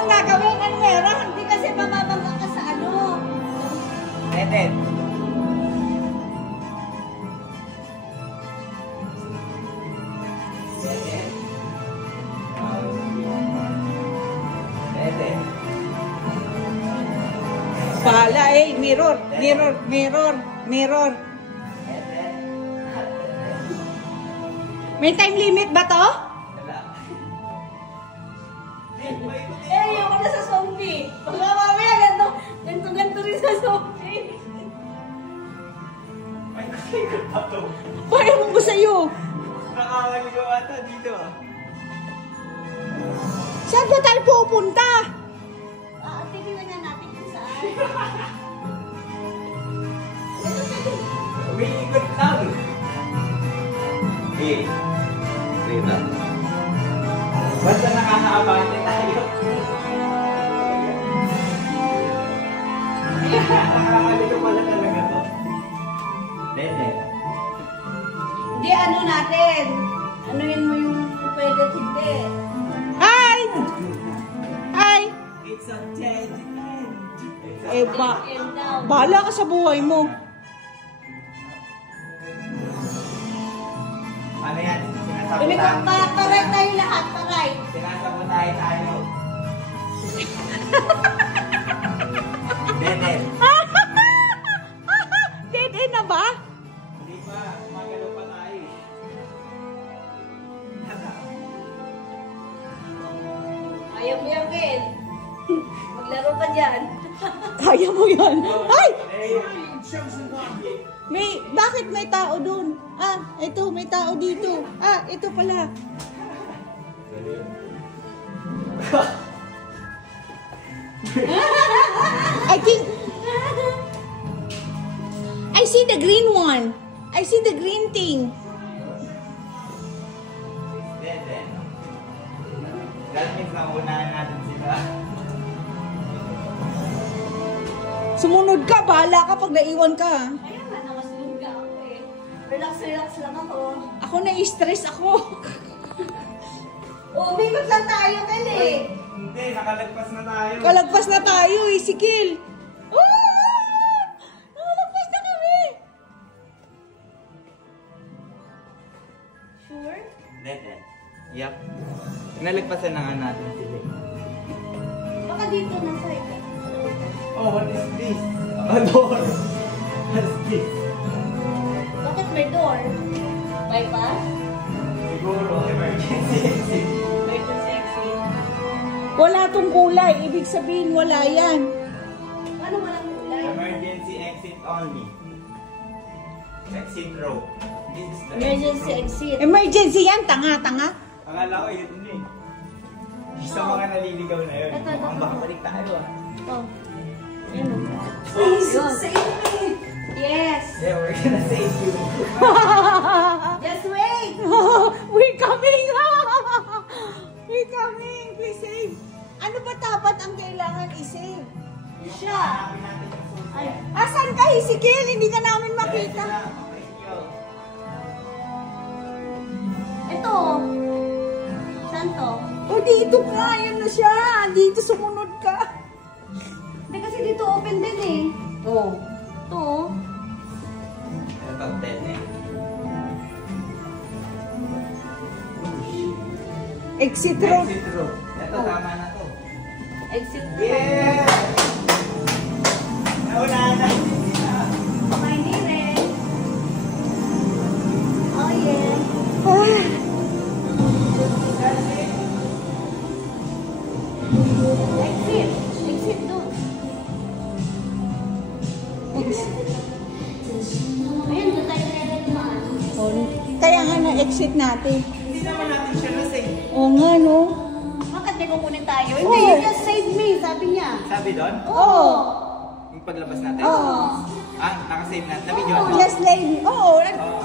anong gagawin? Ano meron? Hindi kasi mamamangga ka sa ano. Eden. Bahala eh. Mirror. Mirror. Mirror. Mirror. May time limit ba to? Eh, ayoko na sa zombie. Baka mamaya ganto rin sa zombie. Ay, nakikot pa to. Paano ko sa'yo? Nakakaligaw ata dito ah. Saan ba tayo pupunta? Tingnan nga natin kung saan. Umiikot lang. Eh. Dito. Basta nakakaabante tayo. Nakakalito pala talaga to. Dede. Hindi, ano natin? Anuhin mo yung pwede at hindi. Hi! Hi! It's a dead end. Eh, bahala ka sa buhay mo. Ano yan? Sinasabotahe. Paray tayo lahat, paray. Sinasabotahe tayo. Dede. Dead end na ba? Hindi pa. Gumagalaw pa tayo. Ayaw mo yan, Ken. Maglaro pa dyan. Kaya mo yan. Ay! Hey! Bakit may tao dun? Ah, ito, may tao dito. Ah, ito pala. I think... I see the green one. I see the green thing. Dede. That means naunahan natin sila. Sumunod ka, bahala ka pag naiwan ka. Ayun nga, nakasunod ka ako eh. Relax lang ako. Ako na-stress ako. Umikot lang tayo, Ken eh. Hindi, nakalagpas na tayo. Kalagpas na tayo eh, si Kil. Nakalagpas na kami. Sure? Dede. Yup. Nalagpasan na nga natin sila. Baka dito na sa'yo. Oh, what is this? A door. What is this? Bakit may door? Bypass? Siguro, emergency exit. Emergency exit. Wala tong kulay. Ibig sabihin, wala yan. Ano walang kulay? Emergency exit only. Exit row. This is the Emergency exit exit. Emergency yan, tanga. row. Akala ko yun eh. Sa mga naliligaw na yun. Ito. Mukhang baka balik tayo ah. Oh. Yan o. Please, Yun. save me! Yes! Yeah, we're gonna save you. Just wait! We're coming! We're coming! Please save! Ano ba dapat ang kailangan i-save? Siya! Hanapin natin yung susi. Ay, Asan ka, Ezekiel? Hindi ka namin makita. ito! Saan to? O, dito ka. Yan na siya. Dito sumunod ka. Hindi kasi dito open din eh. Oh. Ito. Ito, Dede. Exit road. Exit row. Ito, tama na to. Exit. Yeah! Naunahan natin sila. Okay, hindi rin. Oh yeah. Exit. Exit doon. Ayun, doon tayo nalalaman. Kaya nga na-exit natin. Hindi naman natin siya na-save. Oo nga, no? Bakit di kukunin tayo? Oo. Hindi, you just save me, sabi niya. Sabi doon? Oo. Yung paglabas natin? Oo. Ah, nakasave natin. Na-video Oh, natin. just lady. Oo. Oo,